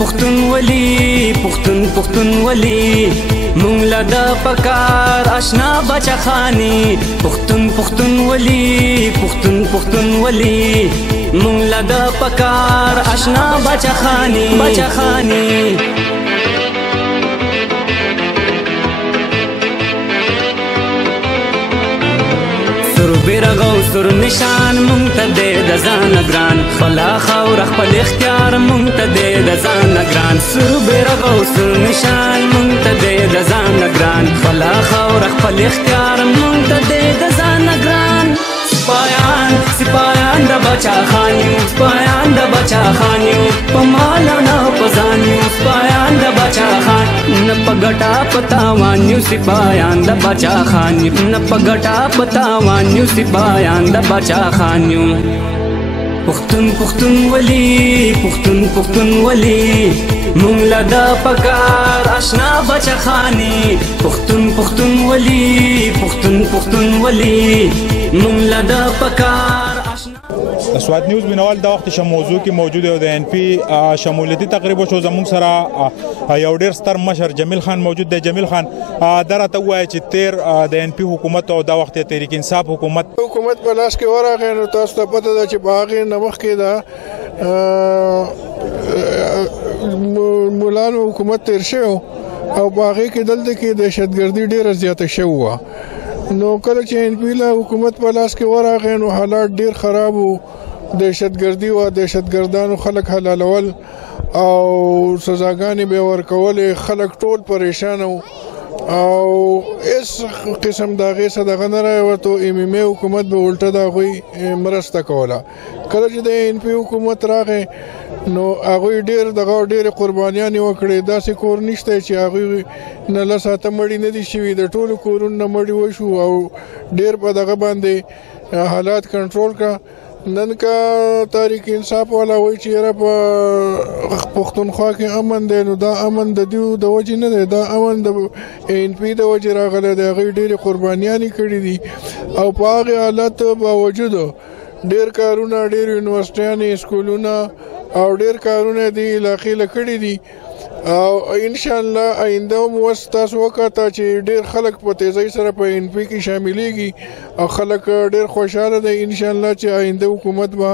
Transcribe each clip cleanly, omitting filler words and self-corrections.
پښتونولي پښتونولي مونږ له د پکار آشنا بچخاني پښتونولي پښتونولي مونږ له د پکار آشنا بچخاني سر بیرغ او سر نشان مونږ ته دی د ځان ګران خپله خاوره خپل اختیار مونږ ته دی د ځان ګران سر بیرغ او سر نشان مونږ ته دی د ځان ګران خپله خاوره خپل اختیار مونږ ته دی د ځان ګران سپایان د بچا خانیو سپایان د بچا خانیو په مال نه په ځانیو سپایان د بچا خان نه په ګټه په تاوانیو سپایان د بچا خانیو نه په ګټه په تاوانیو سپایان د بچا خانیو پښتونولي مونږ له د پکار آشنا بچخاني پښتونولي مونږ له د پکار آشنا سواد نیوز بینوال دا وخت شه موضوع کې موجود دی د ان پی شمولیتي تقریبا شو زموږ سره یو ډیر ستر مشر جمیل خان موجود دی. جمیل خان درته وایي چې تیر د ان پی حکومت او دا وخت تحریک انصاف حکومت په لاس کې ورغی نو تاسو ته پته ده چې په هغې نه مخکې دا مولانو حکومت تیر شوی او په هغې کې دلته کې دهشتګردي ډېره زیاته شوې وه. نو کله چې ان پی له حکومت په لاس کې ورغی نو حالات ډېر خراب وو. دهشتګردي وه، دهشتګردانو خلک حلالول او سزاګانې به یې ورکولې. خلک ټول پریشانه وو او هیڅ قسم د هغې څه دغه نه راووتو. ایم ایم ای حکومت به الټه د هغوی مرسته کوله. کله چې د ان پی حکومت راغی نو هغوی ډېرې قربانیانې وکړې. داسې کور نشته چې هغوی نه لس اته مړي نه دي شوي، د ټولو کورونو نه مړي وشو او ډېر په دغه باندې حالات کنټرول کړه. نن که تحریک انصاف والا وایي چې یاره په پښتونخوا کې امن دی، نو دا امن د دوی د وجې نه دی، دا امن د ان پی د وجې راغلی دی. هغوی ډېرې قربانیانې کړي دي او په هغې حالاتو باوجود ډېر کارونه، ډېر یونیورسټیانې، سکولونه او ډېر کارونه دې علاقې له کړي دي او انشاءالله آینده هم اوس تاسو وکاته چې ډېر خلک په تیزۍ سره په ان پی کې شاملیږي او خلک ډېر خوشحاله دی انشاءالله چې آینده حکومت به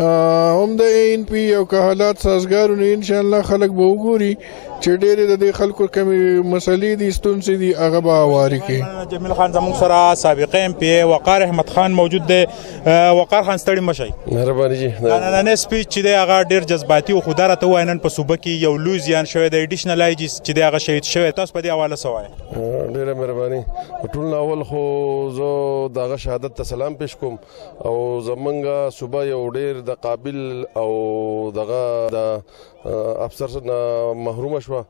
هم د ان پی او که حالات سازګار نو انشاءالله خلک به وګوري چې ډېرې د دې خلکو کمې مسلې دي، ستونزې دي، هغه به هوارې کړي. جمیل خان زموږ سره سابقه ام پی ای وقار احمد خان موجود دی. وقار خان ستړي مه شئ. مهرباني جي. دا نننی سپیچ چې دی هغه ډېر جذباتي و، خو دا راته ووایه نن په صوبه کې یو لوی زیان شوی دی، ایډیشنل آی جي چې دی هغه شهید شوی. تاسو په دې حواله څه وایئ؟ ډېره مهرباني. ټول نه اول خو زه د هغه شهادت ته سلام پیش کوم او زمونږ صوبه یو ډېر د قابل او دغه د افسر نه محرومه شوه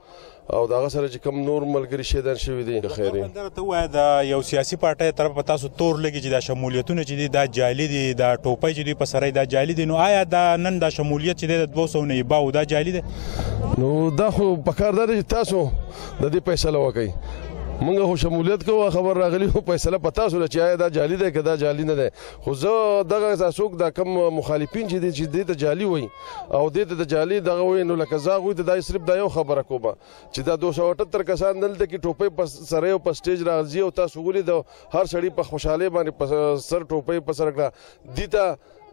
او دغه سره چې کوم نور ملګري شهیدان شوي دي. خیر یې ته ووایه د یو سیاسي پارټۍ طرف په تاسو تور لګي چې دا شمولیتونه چې دي دا جعلي دي، دا ټوپۍ چې دوی په سره دا جعلي دي. نو آیا دا نن دا شمولیت چې دی د 200 نه باو دا جعلي دی؟ نو دا خو پکار ده چې تاسو د دې فیصله وکړئ. مونږ خو شمولیت کوو، خبر راغلی خو فیصله په تاسو ده چې آیا دا جعلي دی که دا جعلي نه دی. خو زه دغه څوک دا کم مخالفین چې دي چې دې ته جعلي وایي او دې ته د جعلي دغه وایي، نو لکه زه هغوی ته دا صرف دا یو خبره کوم چې دا 278 کسان دلته کې ټوپۍ په سره او په سټیج راځي او تاسو ولید هر سړي په خوشحالۍ باندې په سر ټوپۍ په سر کړه. دې ته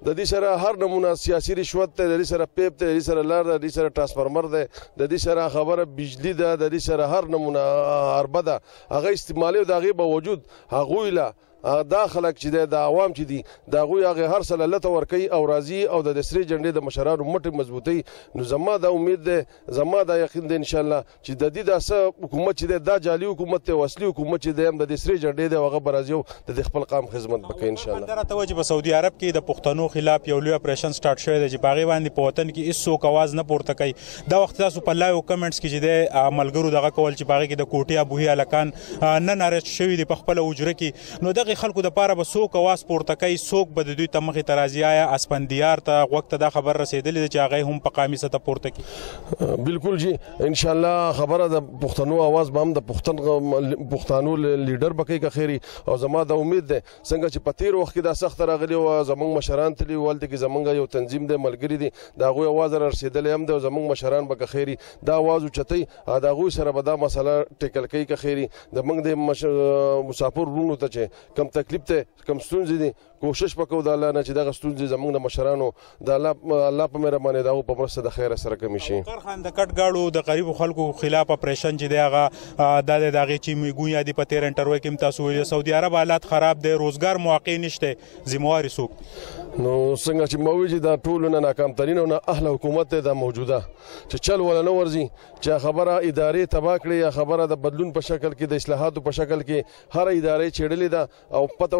د دې سره هر نمونه سیاسي رشوت دی، د دې سره پیپ دی، د دې سره لار ده، د دې سره ټرانسفارمر دی، د دې سره خبره بجلی ده، د دې سره هر نمونه حربه ده هغه استعمالي او د هغې باوجود هغوی له دا خلک چې دی د عوام چې دي د هغوی هغې هر څه له لته ورکوي او راځي او د سرې جنډې د مشرانو مټې مضبوطوي. نو زما دا امید دی، زما دا یقین دی انشاءالله چې د دې دا څه حکومت چې دی دا جعلي حکومت دی، وصلي حکومت چې دی هم د دې سرې جنډې دی هغه به راځي او د دې خپل قام خدمت به کوي انشاءالله. دا راته وایي چې په سعودي عرب کې د پښتنو خلاف یو لوی اپریشن سټارټ شوی دی چې په هغې باندې په وطن کې هېڅوک اواز نه پورته کوي. دا وخت تاسو په لایو کمنټس کې چې دی ملګرو دغه کول چې په هغې کې د کوټې ابوهي هلکان نن اریسټ شوي دي په خپله حجره کې. نو دغې دغه خلکو د پاره به څوک اواز پورته کوي، څوک به د دوی ته مخې ته راځي؟ آیا اسفندیار ته غوږ ته دا خبر رسېدلې ده چې هغه هم په قامي سطح پورته کړي؟ بالکل جی انشاءالله خبره د پښتنو اواز به هم د پښتنو لیډر به کوي که خیري. او زما د امید دی څنګه چې په تېر وخت کې دا سخته راغلې وه، زموږ مشران تللي وو، هلته کې زموږ یو تنظیم دی ملګري دي، د هغوی اواز را رسېدلی هم دی او زموږ مشران به که خیري دا اواز اوچتوي او د هغوی سره به دا مسله ټیکل کوي که خیري. زموږ د مسافر وروڼو ته چې کم تکلیف دی کم ستونزې دي کوشش وکړو د الله نه چې دغه ستونزې زموږ د مشرانو د الله په مهربانۍ د هغو په مرسته د خیره سره کمې شي. خان د کټ ګاډو د غریبو خلکو خلاف اپریشن چې دی هغه دا د هغې چې میګویا دي په تېر انټرویو کې هم تاسو ویلي سعودي عرب حالات خراب دی، روزګار مواقع نشته، ذموار یې څوک؟ نو څنګه چې ما وویل چې دا ټولو نه ناکامترین او نه اهله حکومت دی دا موجوده چې چل ولا نه ورځي، چې خبره ادارې تباه کړي یا خبره د بدلون په شکل کې د اصلاحاتو په شکل کې هر ادارې چېړلې ده او پته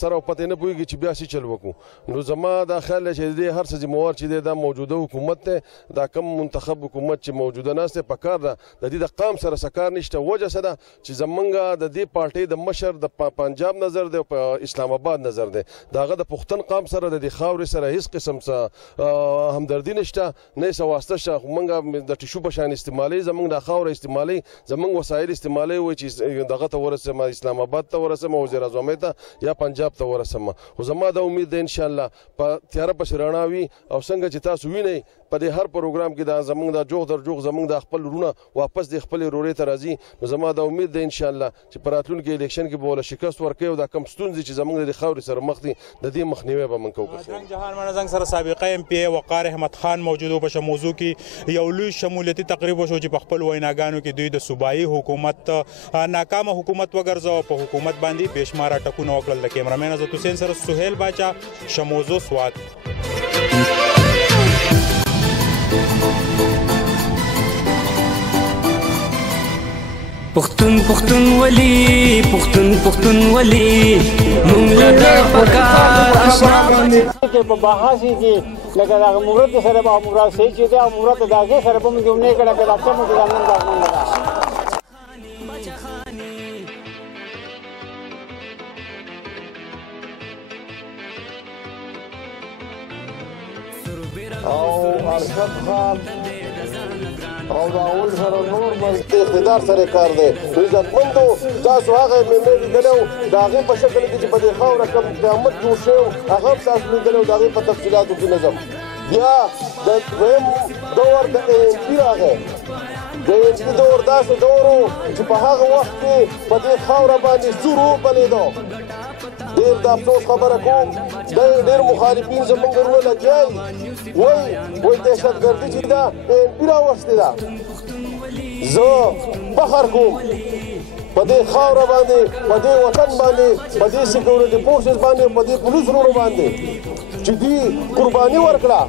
سره او پته نه پوهېږي چې بیا څه چل وکړو. نو زما دا خیال دی چې د دې هر څه ذموار چې دی دا موجوده حکومت دی، دا کم منتخب حکومت چې موجوده ناست دی پکار ده د دې د قام سره څه کار نشته. وجه څه ده چې زمونږ د دې پارټۍ د مشر د پنجاب نظر دی او په اسلام آباد نظر دی، د هغه د پښتون قام سره د دې خاورې سره هیڅ قسم څه همدردي نشته نه څه واسطه شته. خو موږ د ټیشو په شان استعمالوي، زموږ د خاوره استعمالوي، زموږ وسایل استعمالوي وایي چې دغه ته ورسم اسلام آباد ته ورسم وزیر اعظم ته یا پنجاب ته ورسم. خو زما د امید دی انشاءالله په تیاره پسې رڼا وي او څنګه چې تاسو وینئ په دې هر پروګرام کې دا زموږ د جوغ در جوغ زموږ د خپل وروڼه واپس د خپلې رورې ته راځي. نو زما د امید دی انشاءالله چې په راتلونکي الیکشن کې به وله شکست ورکوي او دا کم ستونزې چې زموږ د خاورې سره مخ دي د دې مخنیوی به موږ کوو. جهان منزنګ سره سابقه MP وقار احمد خان موجود و. په موضوع کې یو لوی شمولیتي تقریب وشو چې په خپل ویناګانو کې دوی د صوبایي حکومت ناکامه حکومت وګرځاوه، په حکومت باندې بېشماره ټکونه وکړل. د کیمرامین عزت حسین سره سهیل باچا، شموزو سوات. پختون ولی پختون ولی مونږ له پکار آشنا کې په بحثي کې لکه دا مورد سره به مورد سي چې دا مورد داګه سره په موږ نه کړه کله چې موږ ځانونه راغلو. او ارشد خان او دا اول سره نور اقتدار سره کار دی. عزتمندو تاسو هغه مې لیدلو د هغې په شکل کې چې په دې خاوره کوم قیامت جوړ شوی هغه هم تاسو لیدلو د هغې په تفصیلاتو کې نظم. بیا د دویم دور د MP راغی. د MP دور داسې دور و چې په هغه وخت کې په دې خاوره باندې سور وبلېدو. ډېر د افسوس خبره کوم ډېر مخالفین زموږ ورولګیا وایي دهشتګردي چې دا MP راوستې ده. زه فخر کوم په دې خاوره باندې، په دې وطن باندې، په دې سیکورټي فورسز باندې، په دې پولیس ورونو باندې چې دوی قرباني ورکړه.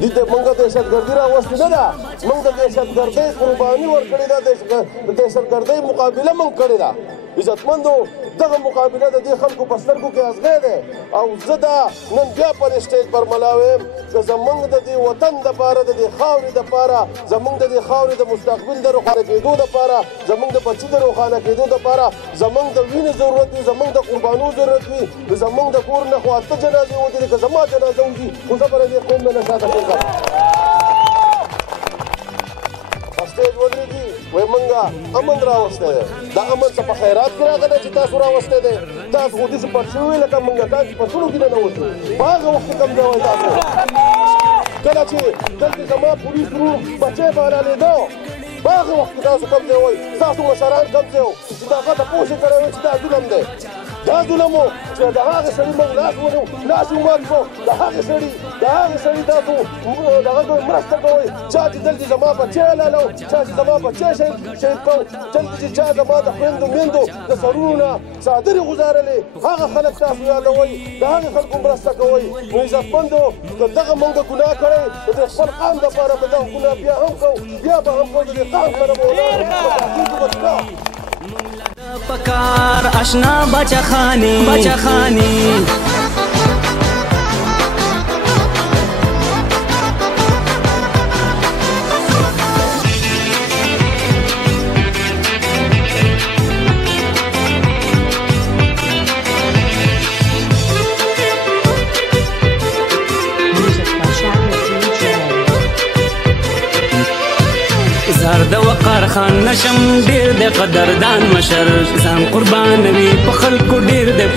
دوی د موږ دهشتګردي راوستې نه ده، موږ د دهشتګردۍ قرباني ورکړې ده، د دهشتګردۍ مقابله موږ کړې ده. عزتمندو دغه مقابله د دې خلکو په سترګو کې ازغی دی او زه دا نن بیا پر سټیج برملا ویم که زموږ د دې وطن دپاره، د دې خاورې دپاره، زموږ د دې خاورې د مستقبل د روښانه کېدو دپاره، زموږ د بچي د روښانه کېدو دپاره زموږ د وینې ضرورت وي، زموږ د قربانو ضرورت وي. زموږ د کور نه خو 8 جنازې ودرې که زما جنازه وځي خو زه به د دې قوم نه نه شاته کېږم. سټیج ودرېږي وایي موږ امن راوستی دی. دا امن څه په خیرات کې راغلی چې تاسو راوستی دی؟ تاسو خو داسې پټ شوي لکه موږ تاسو پسونو کې ننوتو. په هغه وخت کې کوم ځای وایي تاسو کله چې دلته زما پولیس ورور بچی بهرانېده په هغه وخت کې تاسو کوم ځای وایي؟ ستاسو مشران کوم ځای وو چې د هغه تپوس یې کړی وی چې دا ظلم دی؟ دا ظلم و چې د هغې سړي موږ لاس ونیو، لاس یې ومات کړو. د هغې سړي تاسو د هغه مرسته کوئ. چا چې دلته زما بچی حلالو، چا چې زما بچی شهید کړو، دلته چې چا زما د خویندو میندو د سرونو نه څادرې غوځارلې، هغه خلک تاسو یادوئ، د هغې خلکو مرسته کوئ. نو عزتمندو که دغه موږ ګناه کړی د دې خپل قام دپاره به دغه ګناه بیا هم کوو، بیا به هم کوو. د دې قام سره به ولاړ پکار آشنا بچا خانی وقار خان نشم ډیر د قدردان مشر ځان قربان وي په خلکو ډیر د